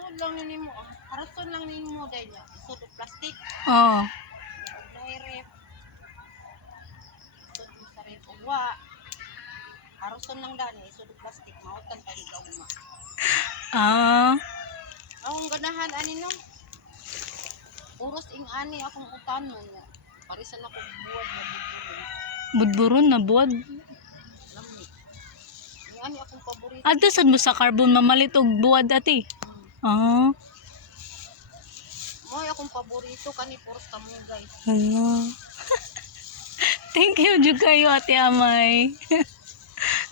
Isod lang nimo. Harason lang nimo dahil niya. Isod og plastic. Oh. Direct. Isod mo sa rep. Uwa. Harason lang dani. Isod og plastik. Mautan pa ikaw ma. Ah. Akong ganahan ani no. Puros ing ani akong utanon niya. Parisan ako buwad na bibiro. Budburon na buwad. Lamig. Ing ani akong paborito. Adto sad mo sa carbon mamalit og buwad ati. Ah. Mo'y akong paborito kani puros kamo guys. Hello. Thank you jud kayo Ate Amay.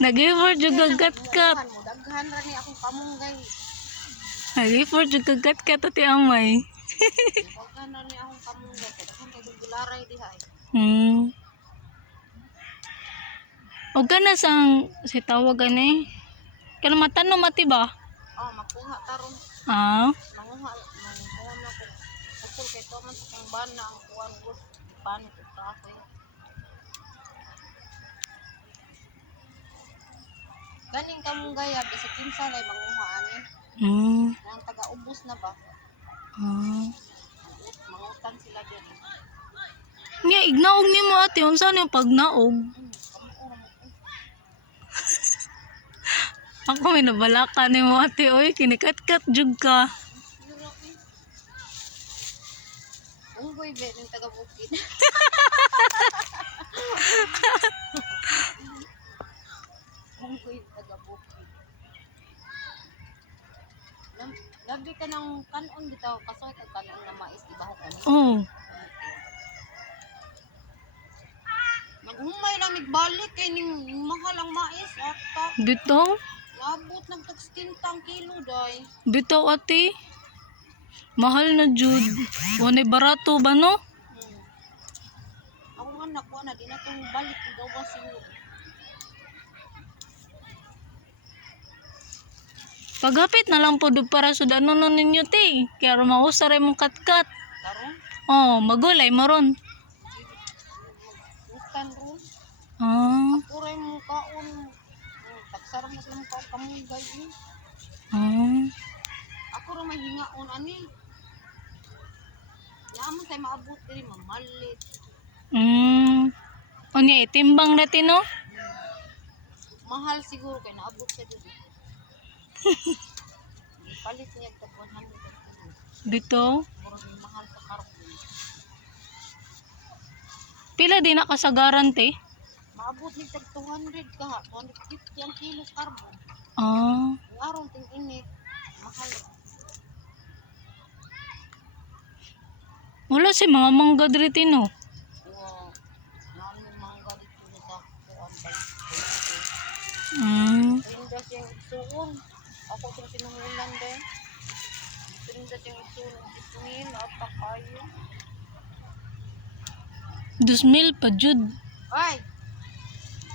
Nag-effort jud kag kat-kat. Daghan ra ni akong kamunggay. Nag-effort jud kag kat-kat Ate Amay. Daghan ra ni akong kamunggay. Daghan kay gularay diha. O kana sang si tawag ani. Kana matanom ati ba? Oh, makuha taron. Ah. Manguha na ko. Ako kay to man sa kang bana ang kuan ko. Panit ito ako. Ganing kamunggay bisag kinsa lay manguha ani. Ang taga-ubos na ba? Mangutan sila din. Nya ignaog nimo ate unsa ni pagnaog? Ako may nabalaka nimo ate oy kinikat-kat jud ka. Unggoy be ng taga-bukid. Unggoy taga-bukid. Labi ka ng kanon bitaw kasoy kag kanon na mais di ba ho kani? Oh. Naghumay lang nagbalik kay ning mahal ang mais ata. Bitaw? Labot nagtag 10 kilo day. Bitaw ate. Mahal na jud. Wala barato ba no? Ako nga nakuha na di na tong balik daw ba siguro. Paghapit na lang po para sa ano no ninyo te. Kaya mausar ay mong kat-kat. Karon Oh, magulay mo ron. utan ron. Ah. Ako ray mo kaon. Taksara mo sa mga kamunggay. Ah. Ako ray may hingaon ani. Naman tay maabot diri mamalit. Unya itimbang natin no? Mahal siguro kay naabot siya dito. Palit niya tag 100. Bitaw. Murag mahal sa carbon. Pila din na kasagaran te? Maabot ni tag 200 ka, 250 ang kilo carbon. Ah. Ang araw ting init, mahal. Wala si mga mangga diri tino. Wow. Namin mangga dito sa kuan ba. Tinda siyang isuon. Ako itong sinungulan din. Tinda siyang isuon. Isuon, atak kayo. 2,000 pa jud. Ay!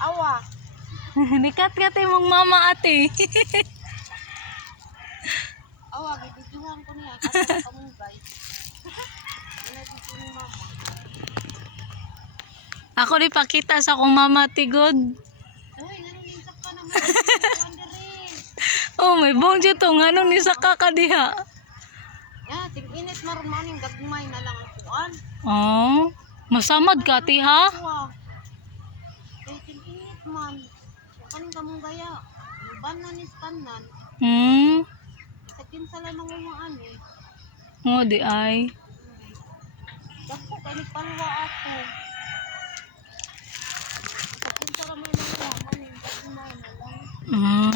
Awa! Nikat-kat mong mama ate. Awa, bibidyohan ko niya. Kasi kamunggay. Nabibidyo ni mama. Ako di pakita sa akong mama tigod. Uy, naninsak ka naman. Wondering. Oh, may bong dyan to. Anong nisaka ka diha? Ya, ting-init maron maning gagmay na lang ang kuan. Oh, masamad ka ate ha? Awa. Kaya ting-init man. Kaning kamunggaya. Iban na ni stanan. Sa kinsa lang mangungaan eh. Oh, di ay. Dako kay nagpalwa ako. Sa kinsa lang may mangungaan. Maning gagmay na lang.